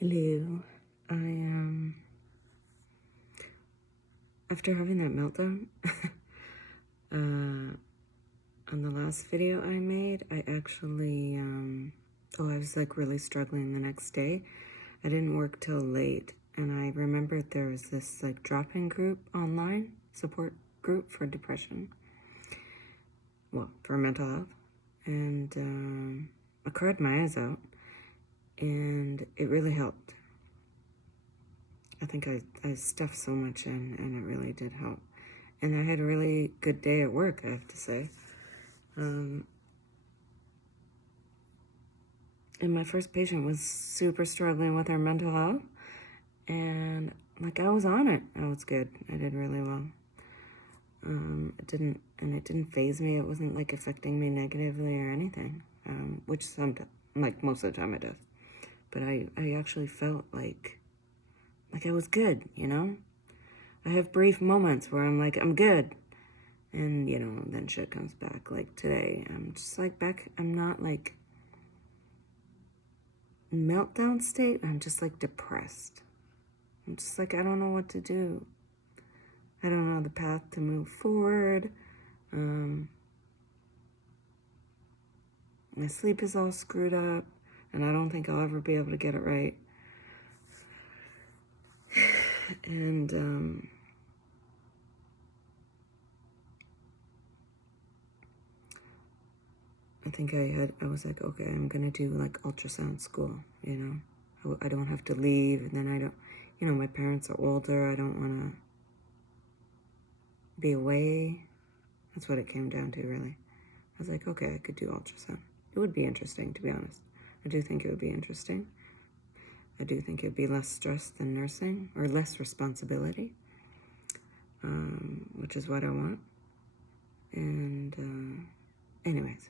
Hello. After having that meltdown, on the last video I made, I actually, I was like really struggling the next day. I didn't work till late, and I remembered there was this like drop-in group online, support group for depression, well, for mental health, and I cried my eyes out, and it really helped. I think I stuffed so much in, and it really did help. And I had a really good day at work, I have to say. And my first patient was super struggling with her mental health. And like I was on it. I was good. I did really well. It didn't faze me. It wasn't like affecting me negatively or anything. Which sometimes, like most of the time it does. But I actually felt like I was good, you know? I have brief moments where I'm like, I'm good. And, you know, then shit comes back. Like today, I'm just like back, I'm not like meltdown state. I'm just like depressed. I'm just like, I don't know what to do. I don't know the path to move forward. My sleep is all screwed up, and I don't think I'll ever be able to get it right. And, I think I was like, okay, I'm gonna do like ultrasound school, you know? I don't have to leave, and then I don't, you know, my parents are older, I don't wanna be away. That's what it came down to, really. I was like, okay, I could do ultrasound. It would be interesting, to be honest. I do think it would be interesting. I do think it'd be less stress than nursing, or less responsibility, which is what I want. And, anyways,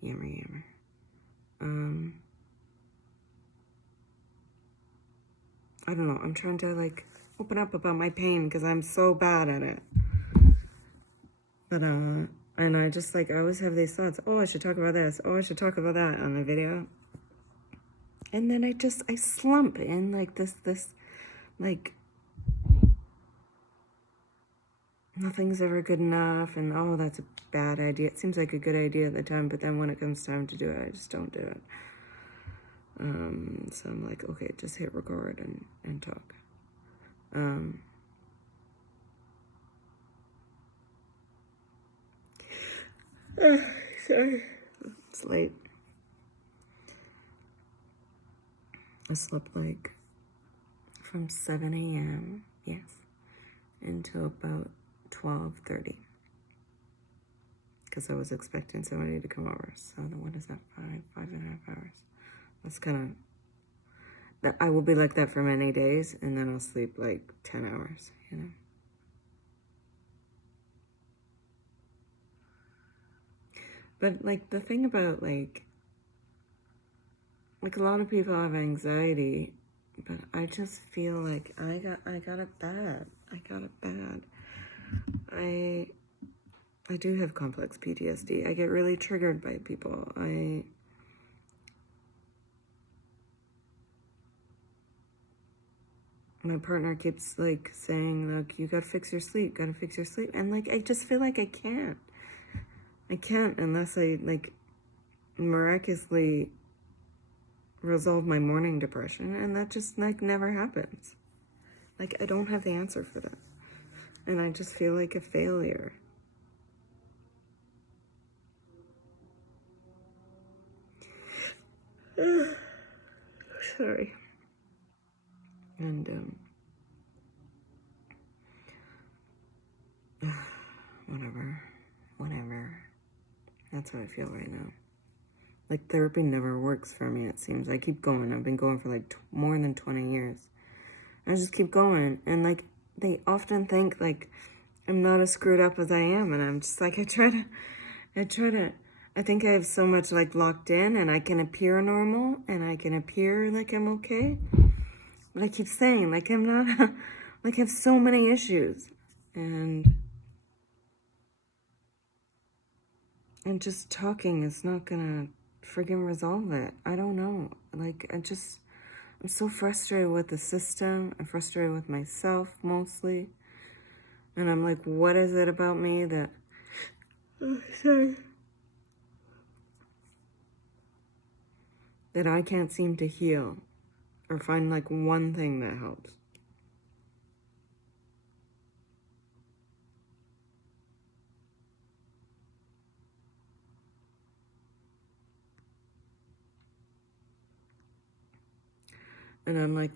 yammer. I don't know, I'm trying to, like, open up about my pain, because I'm so bad at it. But, and I just, like, I always have these thoughts, oh, I should talk about this, oh, I should talk about that on the video. And then I slump in, like, this, like, nothing's ever good enough, and oh, that's a bad idea. It seems like a good idea at the time, but then when it comes time to do it, I just don't do it. So I'm like, okay, just hit record and talk. Sorry, it's late. I slept like from 7 a.m., yes, until about 12:30. Because I was expecting somebody to come over. So what is that, 5.5 hours? That's kind of, I will be like that for many days, and then I'll sleep like 10 hours, you know? But like the thing about like a lot of people have anxiety, but I just feel like I got it bad. I do have complex PTSD. I get really triggered by people. My partner keeps like saying, like, you gotta fix your sleep, and like I just feel like I can't unless I like miraculously resolve my morning depression, and that just like never happens. Like I don't have the answer for that, and I just feel like a failure. Sorry. And whatever. That's how I feel right now. Like therapy never works for me, it seems. I keep going. I've been going for like more than 20 years. I just keep going, and like they often think like I'm not as screwed up as I am, and I'm just like I think I have so much like locked in, and I can appear normal, and I can appear like I'm okay, but I keep saying like I'm not, like I have so many issues, and just talking is not gonna friggin' resolve it. I don't know. Like I'm so frustrated with the system. I'm frustrated with myself mostly. And I'm like, what is it about me that, sorry, that I can't seem to heal or find like one thing that helps? And I'm like,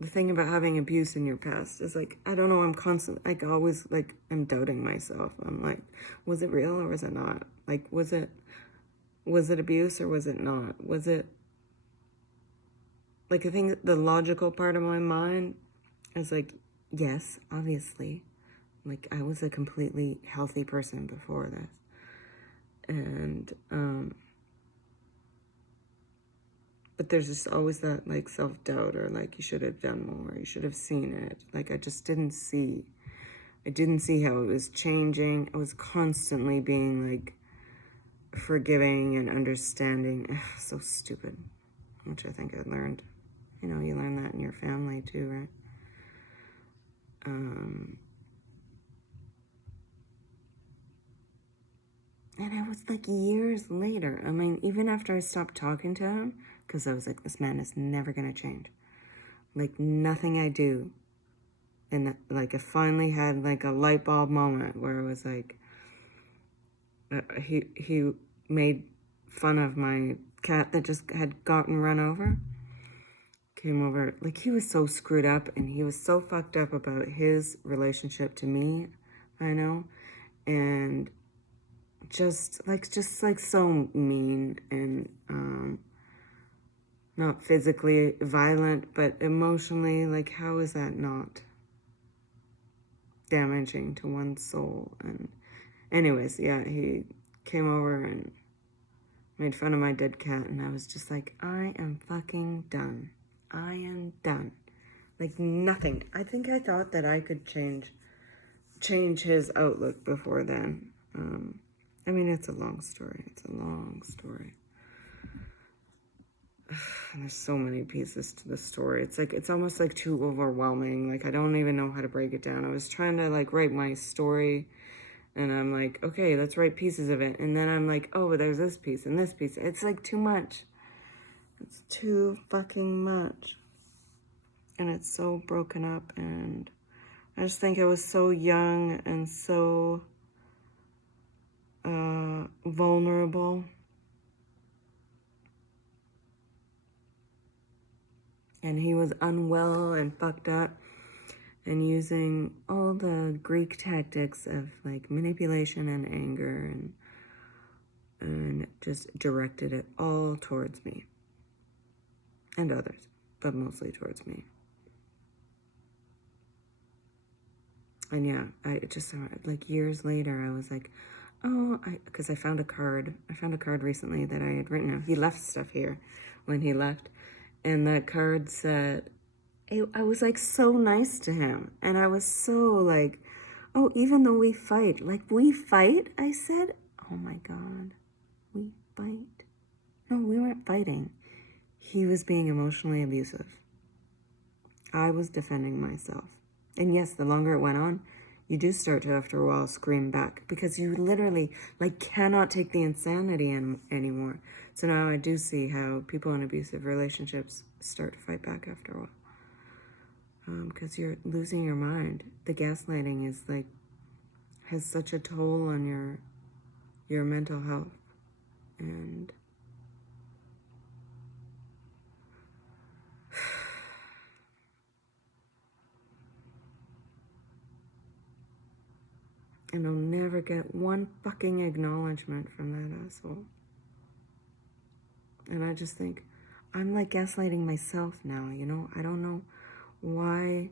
the thing about having abuse in your past is like, I don't know, I'm constant, like always like, I'm doubting myself. I'm like, was it real or was it not? Like, was it abuse or was it not? Was it, like, I think the logical part of my mind is like, yes, obviously. Like, I was a completely healthy person before this. And, but there's just always that like self-doubt or like you should have done more, you should have seen it. Like I just didn't see. I didn't see how it was changing. I was constantly being like forgiving and understanding. Ugh, so stupid, which I think I learned. You know, you learn that in your family too, right? And it was like years later. I mean, even after I stopped talking to him, because I was like, this man is never going to change. Like, nothing I do. And like, I finally had like a light bulb moment where it was like, he made fun of my cat that just had gotten run over. Came over, like he was so screwed up and he was so fucked up about his relationship to me, I know, and just like so mean and not physically violent but emotionally, like how is that not damaging to one's soul? And anyways, yeah, he came over and made fun of my dead cat and I was just like, I am fucking done. I am done. Like nothing. I think I thought that I could change his outlook before then. I mean, it's a long story. It's a long story. And there's so many pieces to the story. It's like, it's almost like too overwhelming. Like, I don't even know how to break it down. I was trying to like write my story and I'm like, okay, let's write pieces of it. And then I'm like, oh, but there's this piece and this piece. It's like too much. It's too fucking much. And it's so broken up and I just think I was so young and so vulnerable. And he was unwell and fucked up and using all the Greek tactics of like manipulation and anger and just directed it all towards me and others, but mostly towards me. And yeah, I just, like years later, I was like, oh, because I found a card. I found a card recently that I had written. He left stuff here when he left. And that card said, I was like so nice to him. And I was so like, oh, even though we fight, like we fight, I said, oh my God, we fight. No, we weren't fighting. He was being emotionally abusive. I was defending myself. And yes, the longer it went on, you do start to, after a while, scream back because you literally like cannot take the insanity anymore. So now I do see how people in abusive relationships start to fight back after a while. Because you're losing your mind. The gaslighting is like, has such a toll on your mental health. And I'll never get one fucking acknowledgement from that asshole. And I just think, I'm like gaslighting myself now, you know? I don't know why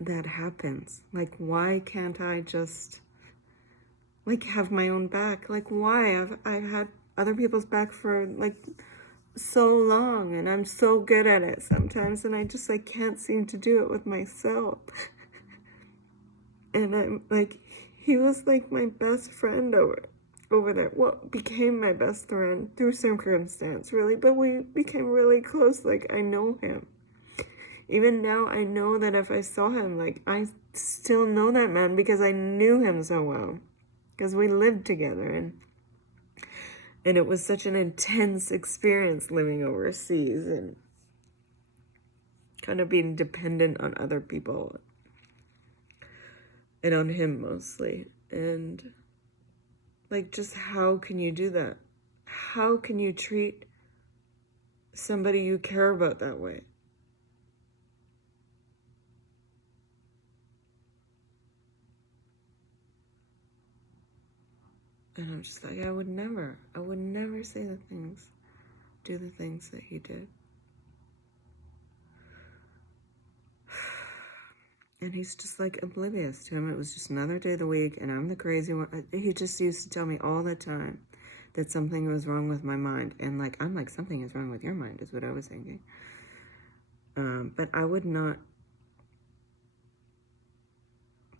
that happens. Like, why can't I just, like, have my own back? Like, why? I've had other people's back for, like, so long, and I'm so good at it sometimes, and I just, like, can't seem to do it with myself. And I'm, like, he was, like, my best friend over over there. Well, became my best friend through circumstance, really, but we became really close. Like, I know him. Even now, I know that if I saw him, like, I still know that man because I knew him so well. Because we lived together, and it was such an intense experience living overseas and kind of being dependent on other people and on him mostly. And like, just how can you do that? How can you treat somebody you care about that way? And I'm just like, I would never say do the things that he did. And he's just like oblivious to him. It was just another day of the week, and I'm the crazy one. He just used to tell me all the time that something was wrong with my mind. And like, I'm like, something is wrong with your mind, is what I was thinking. But I would not,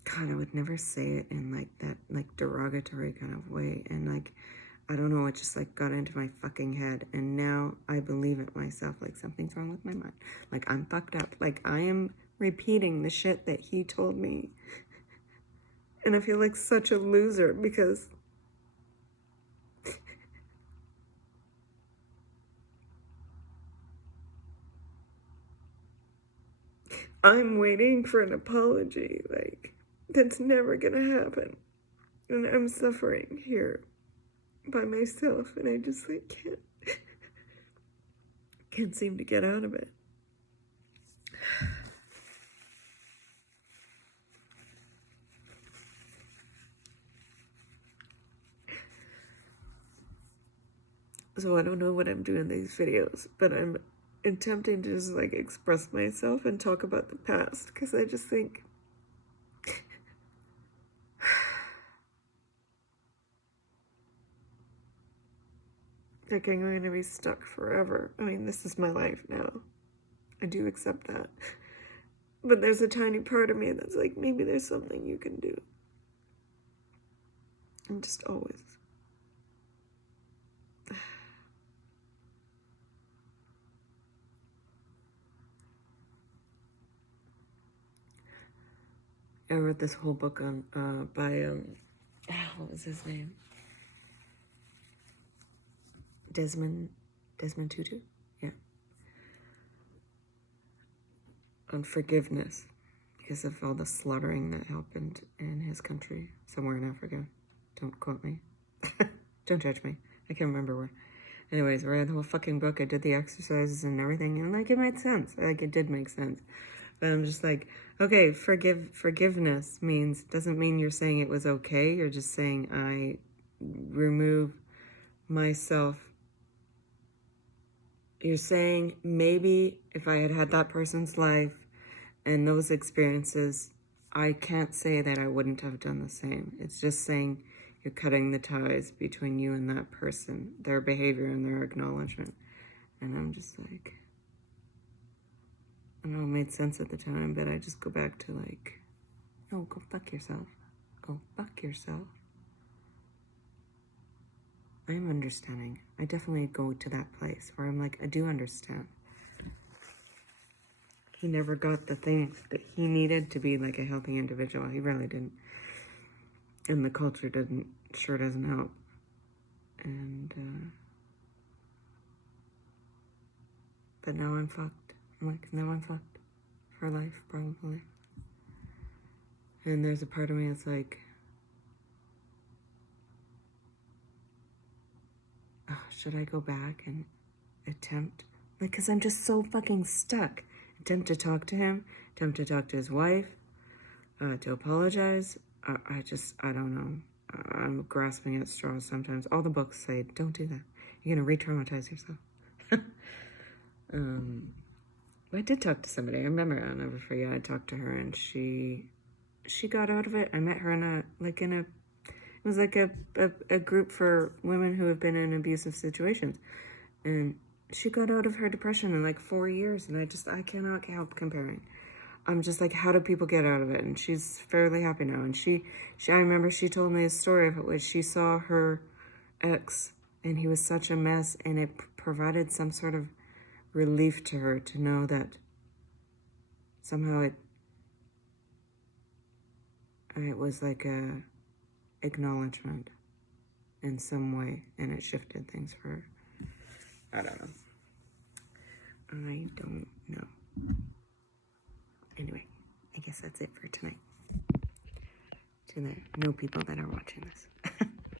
God, I would never say it in like that, like derogatory kind of way. And like, I don't know, it just like got into my fucking head. And now I believe it myself, like something's wrong with my mind. Like I'm fucked up. Like I am repeating the shit that he told me. And I feel like such a loser because I'm waiting for an apology. Like, that's never gonna happen. And I'm suffering here by myself, and I just like can't seem to get out of it. So I don't know what I'm doing these videos, but I'm attempting to just like express myself and talk about the past, because I just think like I'm going to be stuck forever. I mean, this is my life now. I do accept that. But there's a tiny part of me that's like, maybe there's something you can do. And just always. I wrote this whole book on by what was his name? Desmond Tutu? Yeah. On forgiveness because of all the slaughtering that happened in his country, somewhere in Africa. Don't quote me. Don't judge me. I can't remember where. Anyways, I read the whole fucking book. I did the exercises and everything, and like it made sense. Like it did make sense. But I'm just like, okay, forgiveness doesn't mean you're saying it was okay. You're just saying I remove myself. You're saying maybe if I had had that person's life and those experiences, I can't say that I wouldn't have done the same. It's just saying you're cutting the ties between you and that person, their behavior and their acknowledgement. And I'm just like, I know it made sense at the time, but I just go back to like, no, go fuck yourself. Go fuck yourself. I'm understanding. I definitely go to that place where I'm like, I do understand. He never got the things that he needed to be like a healthy individual. He really didn't. And the culture sure doesn't help. And, but now I'm fucked. I'm like, now I'm fucked. For life, probably. And there's a part of me that's like, oh, should I go back and attempt? Like, because I'm just so fucking stuck. Attempt to talk to him, attempt to talk to his wife, to apologize. I don't know. I'm grasping at straws sometimes. All the books say, don't do that. You're going to re-traumatize yourself. I did talk to somebody. I remember, I'll never forget, I talked to her and she got out of it. I met her it was like a group for women who have been in abusive situations. And she got out of her depression in like 4 years, and I cannot help comparing. I'm just like, how do people get out of it? And she's fairly happy now. And I remember she told me a story of it, which she saw her ex, and he was such a mess, and it provided some sort of relief to her to know that somehow it was like a acknowledgement in some way, and it shifted things for her. I don't know. I don't know. Anyway, I guess that's it for tonight. To the new people that are watching this.